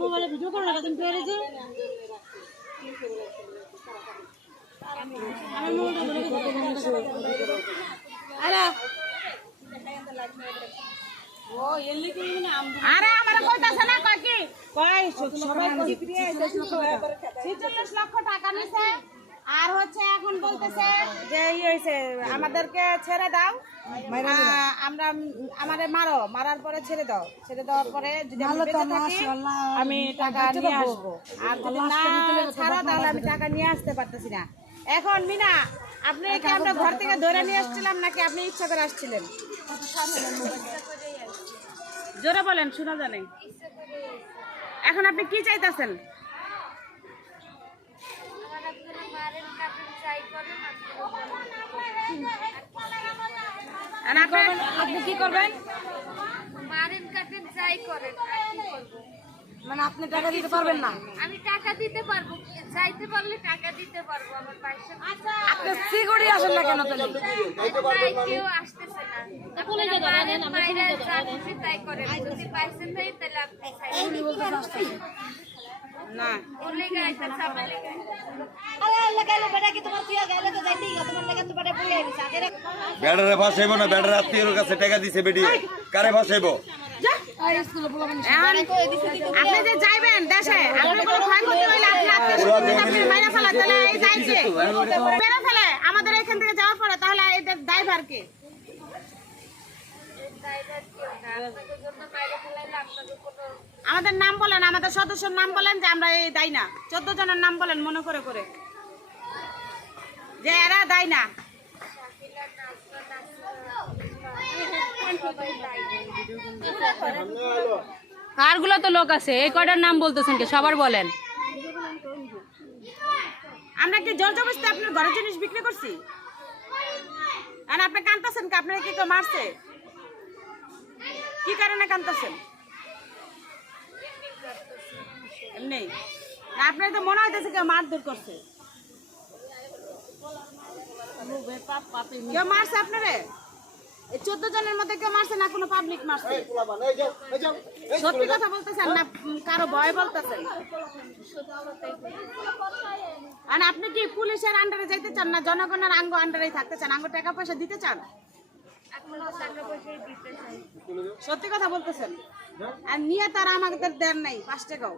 মোবাইলে ভিডিও করো না তুমি পেরে যে আমি মোবাইলটা আরে ও এলি কি না আরে আমারে কইতাছ না কাকি কই সবাই কই প্রিয় 46 লক্ষ টাকা নিছে আর হচ্ছে এখন বলতেছে যে এই হইছে আমাদেরকে ছেড়ে দাও আমরা আমাদের মারার পরে ছেড়ে দাও ছেড়ে দেওয়ার পরে যদি আমি বেঁচে থাকি আমি টাকা নিয়ে আসবো আর যদি না ছাড়া তাহলে আমি টাকা নিয়ে আসতে পারতেছি না এখন মিনা আপনি কি আমরা ঘর থেকে ধরে নিয়ে আসছিলাম নাকি আপনি ইচ্ছা করে আসছিলেন জোরে বলেন শোনা জানে এখন আপনি কি চাইতেছেন আপনি কি করবেন মারেন কাটেন যাই করেন মানে আপনি টাকা দিতে পারবেন না আমি টাকা দিতে পারবো যাইতে পারলে টাকা দিতে পারবো আমার পয়সা আপনি সিকিউরিটি আসেন না কেন তাহলে তাই কেউ আসতেছে না আপনারা মারেন মাইরা যা খুশি তাই করেন যদি পয়সা দেয় তাহলে আপনি না ওলে গাইতে সামনে লেগে ব্যাটারে ফাঁসাইবো না ব্যাটার আত্মীয়র কাছে টাকা দিছে বেডি কারে ফাঁসাইবো আপনি যে যাইবেন দেশে আপনি কোনো ক্ষয় করতে হইলে আপনি মাইনা ফেলা তাহলে এই যাইছে বেরো ফেলে আমাদের এখান থেকে যাওয়ার পরে তাহলে এদের ড্রাইভার কে আমাদের নাম বলেন আমাদের সদস্যের নাম বলেন যে আমরা এই দায় না 14 জনের নাম বলেন মনে করে করে যে এরা দায় না আরগুলো তো লোক আছে এই কয়টার নাম বলতেছেন কি সবার বলেন আমরা কি জোর জবরদস্তি আপনার ঘরের জিনিস বিক্রি করছি আর আপনি কাঁদতেছেন কি আপনারা কি কেউ মারছে কি কারণে কাঁদতেছেন এমনি না আপনার তো মনে হইতেছে কেউ মারধর করছে কেউ মারছে আপনারে এই 14 জনের মধ্যে কেউ মারছে না কোনো পাবলিক মারছে সত্যি কথা বলতেছেন না কারো ভয় বলতেছেন আর আপনি কি পুলিশের আন্ডারে যাইতে চান না জনগণের আঙ্গ আন্ডারেই থাকতে চান আঙ্গ টাকা পয়সা দিতে চান সত্যি কথা বলতেছেন আর নিয়ে তারা আমাদের দেন নাই 5 টাকাও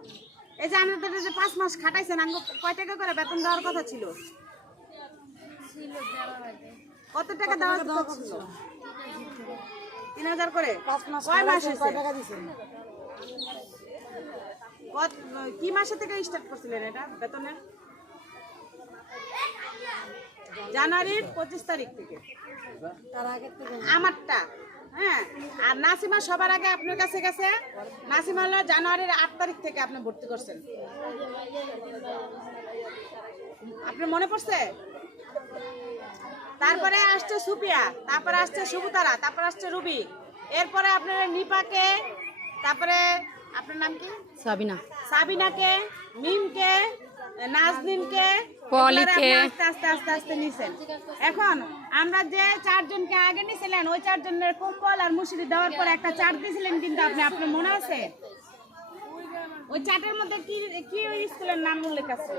এই যে আমাদের যে 5 মাস খাটাইছেন আঙ্গ কয় টাকা করে বেতন দেওয়ার কথা ছিল কত টাকা দেওয়ার কথা ছিল 3000 করে 5 মাস কয় মাস হইছে টাকা দিছেন কত কি মাসে থেকে স্টার্ট করছিলেন এটা বেতনের জানুয়ারির 25 তারিখ থেকে তার আগে থেকে আমারটা হ্যাঁ আর নাসিমা সবার আগে আপনার কাছে গেছে নাসিমা হলো জানুয়ারির 8 তারিখ থেকে আপনি ভর্তি করছেন আপনার মনে পড়ছে তারপরে আসছে সুপিয়া তারপরে আসছে সুবুতারা তারপরে আসছে রুবি এরপরে আপনার নিপাকে তারপরে আপনার নাম কি সাবিনাকে মিমকে নাজদিনকে পলিকে আস্তে আস্তে আস্তে নিছেন এখন আমরা যে 4 জনকে আগে নিছিলেন ওই 4 জনের কম্বল আর মুসুরি দেওয়ার পর একটা চার্ট দিয়েছিলেন কিন্তু আপনার মনে আছে ওই চার্টের মধ্যে কি কি ওই স্কুলের নাম উল্লেখ আছে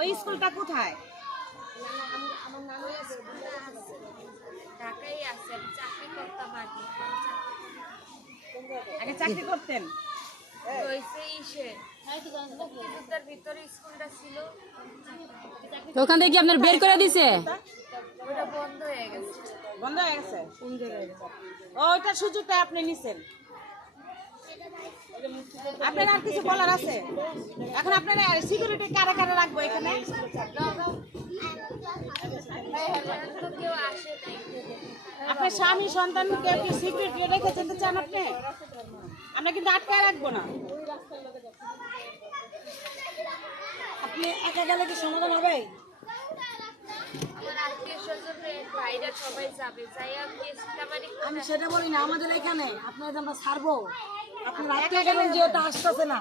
ওই স্কুলটা কোথায় ঢাকায় আছে চাকরি করতাম আগে চাকরি করতেন ভিতরে স্কুলটা ছিল ওখান থেকে কি আপনার বের করে দিছে ওটা বন্ধ হয়ে গেছে কোন জায়গায় ওইটা সুযোগটা আপনি নিছেন আপনার আর কিছু বলার আছে এখন আপনার সিকিউরিটি কারা কারা রাখবো এখানে কেউ আসে নাই আপনার স্বামী সন্তান কেউ কি সিকিউরিটি রেখে যেতে চান আপনি আমরা কিন্তু আটকায় রাখবো না আপনি একা গেলে কি সমাধান হবে আমার আত্মীয়-স্বজনের ভাইরা সবাই যাবে যাইয়া আমি সেটা বলি না আমাদের এখানে আপনারা আমরা ছাড়বো আপনার আত্মীয়-স্বজন যেহেতু আসতেছে না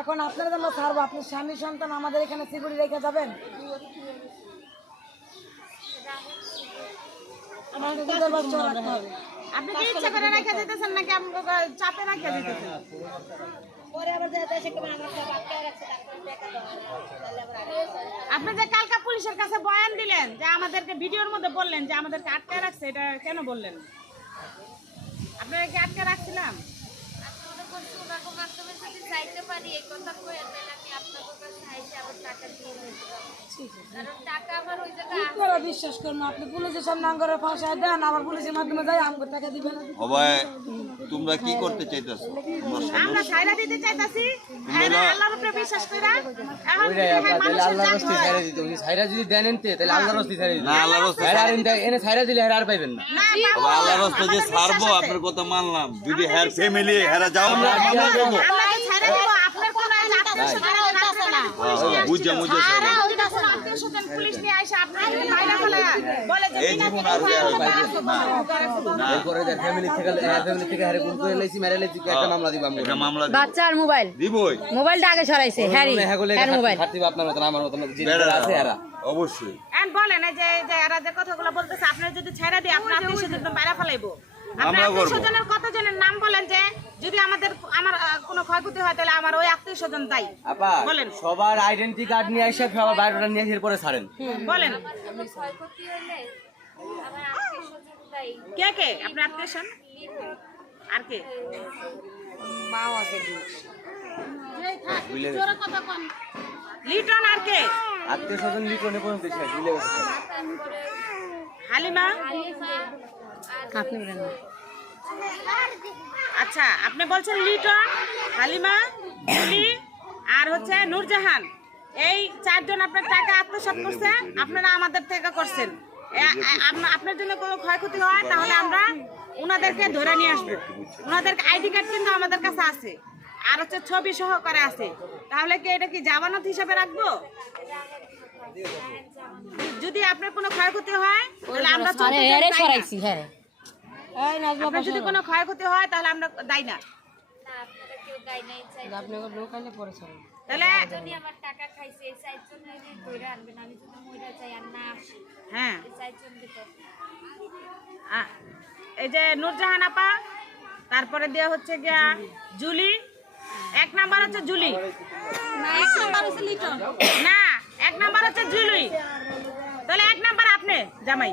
এখন আপনারা আমরা ছাড়বো আপনার স্বামী সন্তান আমাদের এখানে সিকিউরিটি রেখে যাবেন আমাদের রাখতে হবে আপনি কি ইচ্ছা করে রেখে দিতেছেন নাকি আমাকে চাপে রেখে দিতেছেন? আপনি যে কালকা পুলিশের কাছে বয়ান দিলেন যে আমাদেরকে ভিডিওর মধ্যে বললেন যে আমাদেরকে আটকে রাখছে, এটা কেন বললেন? আপনারা কি আটকে রাখছিলাম? ওনাকে মাধ্যমে যদি চাইতে পারি এই কথা কয়ে তাহলে আমি আপনাদের কাছে আইসে আবার টাকা দিয়ে দেবো। কারণ টাকা আমার ওই জায়গায় বিশ্বাস করুন আপনি পুলিশের সামনে আঙ্গরে ফাঁসায় দেন আবার পুলিশের মাধ্যমে যাই আমাকে টাকা দিবেন সবাই তোমরা কি করতে চাইতেছো? আমরা ছাইরা দিতে চাইতাছি, আল্লাহর উপরে বিশ্বাস কইরা। এখন যদি মানুষের জান হয়, ছাইরা যদি দেন তাহলে আল্লাহর রাস্তায় ছাইরা দিবেন। না আল্লাহর রাস্তায় ছাইরা এনে ছাইরা দিলে আর পাইবেন না। না তবে আল্লাহর রাস্তায় যে ছাড়বো আপনার কথা মানলাম। যদি হ্যার ফ্যামিলি হেরা যাও আমরা মামলা করবো। আমরা যে ছাইরা দিব আপনার কোনো আত্মীয়-স্বজন আছে না? বুঝা মুঝা ছাড়বো। আত্মীয়-স্বজন পুলিশ নিয়ে আইসা আপনার বাইরে বলে বলে যে এই জীবন আর না এরপরে যে ফ্যামিলি থেকে হারে গুণ করে লাইছি মেরে লাইছি একটা মামলা দিব আমরা। এটা মামলা বাচ্চার মোবাইল দিবই মোবাইলটা আগে সরাইছে হ্যারি হ্যার মোবাইল খাতিব আপনার মতন আমার মতন যে আছে এরা অবশ্যই। এন্ড বলেন এই যে এরা যে কথাগুলো বলতেছে আপনি যদি ছেড়ে দিই আপনার আত্মীয়-স্বজন তো বাইরে ফেলাইবো। আপনার আমরা করবো। আত্মীয়-স্বজনের কতজনের নাম বলেন যে যদি আমার কোনো ক্ষয়ক্ষতি হয় তাহলে আমার ওই আত্মীয়-স্বজন দায়ী। আপা বলেন সবার আইডেন্টি কার্ড নিয়ে এসে সবার বায়োডাটা নিয়ে এসে পরে ছাড়েন। বলেন কোনো ক্ষয়ক্ষতি হলে আমার আত্মীয়-স্বজন দায়ী। কে কে আপনার আত্মীয়-স্বজন আর কে? লিটন আর কে? আত্মীয় স্বজন লিখনে পর্যন্ত শেষ দিলে তারপরে হালিমা। হালিমা আর আপনি বলেন না। আচ্ছা আপনি বলছেন লিটন, হালিমা, জুলি আর হচ্ছে নূরজাহান, এই চারজন আপনার টাকা আত্মসাৎ করছে, আপনারা আমাদের থেকে করছেন। আপনার জন্য কোনো ক্ষয়ক্ষতি হয় তাহলে আমরা ওনাদেরকে ধরে নিয়ে আসবো। ওনাদের আইডি কার্ড কিন্তু আমাদের কাছে আছে আর হচ্ছে ছবি সহকারে আছে। তাহলে কি এটা কি জামানত হিসাবে রাখবো? যদি আপনার কোনো ক্ষয়ক্ষতি হয় তাহলে আমরা চলতে আরে দায়ী না। সরাইছি হ্যাঁ আপনার যদি কোনো ক্ষয়ক্ষতি হয় তাহলে আমরা দায়ী না। না আপনারা কেউ দায়ী নাই চাই। তাহলে যদি আমার টাকা খাইছে এই চারজন ধরে আনবেন, আমি যদি মইরা যাই আর না আসি হ্যাঁ এই চারজন দিতে এই যে নূরজাহান আপা, তারপরে দেওয়া হচ্ছে গিয়া জুলি, এক নাম্বার হচ্ছে জুলি, না এক নাম্বার হচ্ছে জুলি। তাহলে এক নাম্বার আপনি জামাই,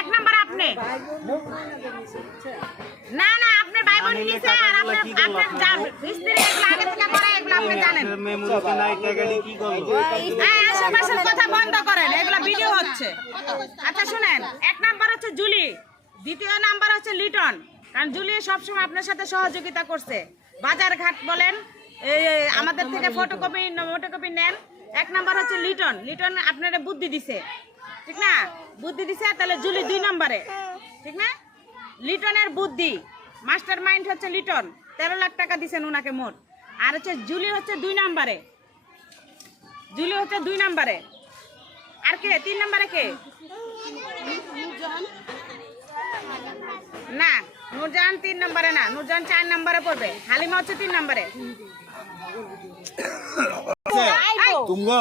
এক নাম্বার আপনি। না না আপনি ভাই বোন নিছে আর আপনার স্ত্রী এগুলো আগে থেকে করে, এগুলো আপনি জানেন। এই আশেপাশের কথা বন্ধ করেন, এগুলো ভিডিও হচ্ছে। আচ্ছা শুনেন, এক নাম্বার হচ্ছে জুলি, দ্বিতীয় নাম্বার হচ্ছে লিটন। কারণ জুলি সবসময় আপনার সাথে সহযোগিতা করছে, বাজার ঘাট বলেন আমাদের থেকে ফটোকপি নেন। এক নাম্বার হচ্ছে লিটন, লিটন আপনারা বুদ্ধি দিছে, ঠিক না? বুদ্ধি দিছে, তাহলে জুলি 2 নম্বরে, ঠিক না? লিটনের বুদ্ধি, মাস্টার মাইন্ড হচ্ছে লিটন, 13 লাখ টাকা দিছেন ওনাকে মোট। আর হচ্ছে জুলি হচ্ছে 2 নম্বরে, জুলি হচ্ছে 2 নম্বরে। আর কে 3 নম্বরে কে? না নূরজাহান 3 নম্বরে না, নূরজাহান 4 নম্বরে পড়বে, হালিমা হচ্ছে 3 নম্বরে। তুমগো